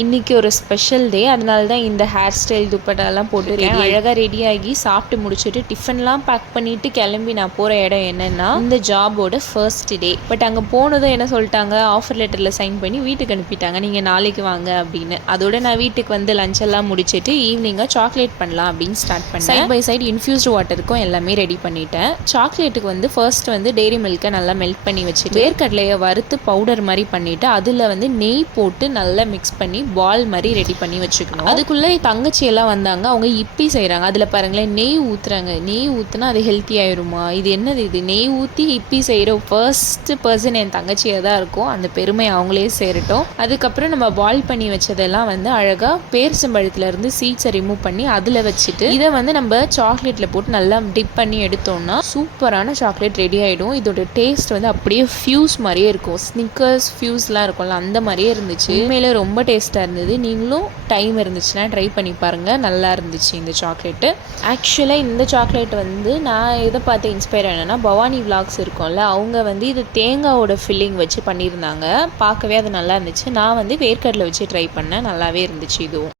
இன்றைக்கி ஒரு special day, அதனால தான் இந்த ஹேர் ஸ்டைல் துப்பட்டாலாம் போட்டு அழகாக ரெடியாகி சாப்பிட்டு முடிச்சுட்டு டிஃபன்லாம் பேக் பண்ணிவிட்டு கிளம்பி நான் போகிற இடம் என்னென்னா இந்த ஜாபோட ஃபர்ஸ்ட் டே. பட் அங்கே போனதும் என்ன சொல்லிட்டாங்க, ஆஃபர் லெட்டரில் சைன் பண்ணி வீட்டுக்கு அனுப்பிட்டாங்க, நீங்கள் நாளைக்கு வாங்க அப்படின்னு. அதோட நான் வீட்டுக்கு வந்து லஞ்செல்லாம் முடிச்சுட்டு ஈவினிங்காக சாக்லேட் பண்ணலாம் அப்படின்னு ஸ்டார்ட் பண்ணேன். சைட் பை சைடு இன்ஃப்யூஸ்டு வாட்டருக்கும் எல்லாமே ரெடி பண்ணிட்டேன். சாக்லேட்டுக்கு வந்து ஃபர்ஸ்ட் வந்து டெய்ரி மில்கை நல்லா மெல்ட் பண்ணி வச்சுட்டு வேர்க்கடலையை வறுத்து பவுடர் மாதிரி பண்ணிவிட்டு அதில் வந்து நெய் போட்டு நல்லா மிக்ஸ் பண்ணி பால் மாதிரி ரெடி பண்ணி வச்சுக்கணும். அதுக்குள்ளே தங்கச்சி எல்லாம் வந்தாங்க, அவங்க இப்பி செய்கிறாங்க. அதில் பாருங்களேன் நெய் ஊற்றுறாங்க. நெய் ஊற்றுனா அது ஹெல்த்தி ஆயிருமா, இது என்னது இது, நெய் ஊற்றி இப்பி செய்கிற ஃபர்ஸ்ட் பர்சன் என் தங்கச்சியாக தான் இருக்கும். அந்த பெருமை அவங்களே சேரட்டும். அதுக்கப்புறம் நம்ம பால் பண்ணி வச்சதெல்லாம் வந்து அழகாக பேரிச்சம்பழத்துலேருந்து சீட்ஸை ரிமூவ் பண்ணி அதில் வச்சுட்டு இதை வந்து நம்ம சாக்லேட்டில் போட்டு நல்லா டிப் பண்ணி எடுத்தோம்னா சூப்பரான சாக்லேட் ரெடி ஆகிடும். இதோட டேஸ்ட் வந்து அப்படியே ஃபியூஸ் மாதிரியே இருக்கும். ஸ்னிக்கர்ஸ் ஃபியூஸ்லாம் இருக்கும்ல அந்த மாதிரியே இருந்துச்சு. உண்மையிலே ரொம்ப டேஸ்ட்டாக இருந்தது. நீங்களும் டைம் இருந்துச்சுன்னா ட்ரை பண்ணி பாருங்கள், நல்லா இருந்துச்சு இந்த சாக்லேட்டு. ஆக்சுவலாக இந்த சாக்லேட் வந்து நான் எதை பார்த்து இன்ஸ்பயர் ஆனேன்னா பவானி விலாக்ஸ் இருக்கும்ல, அவங்க வந்து இது தேங்காவோட ஃபில்லிங் வச்சு பண்ணியிருந்தாங்க. பார்க்கவே அது நல்லா இருந்துச்சு. நான் வந்து வேர்க்கடலை வச்சு ட்ரை பண்ணேன், நல்லாவே இருந்துச்சு இதுவும்.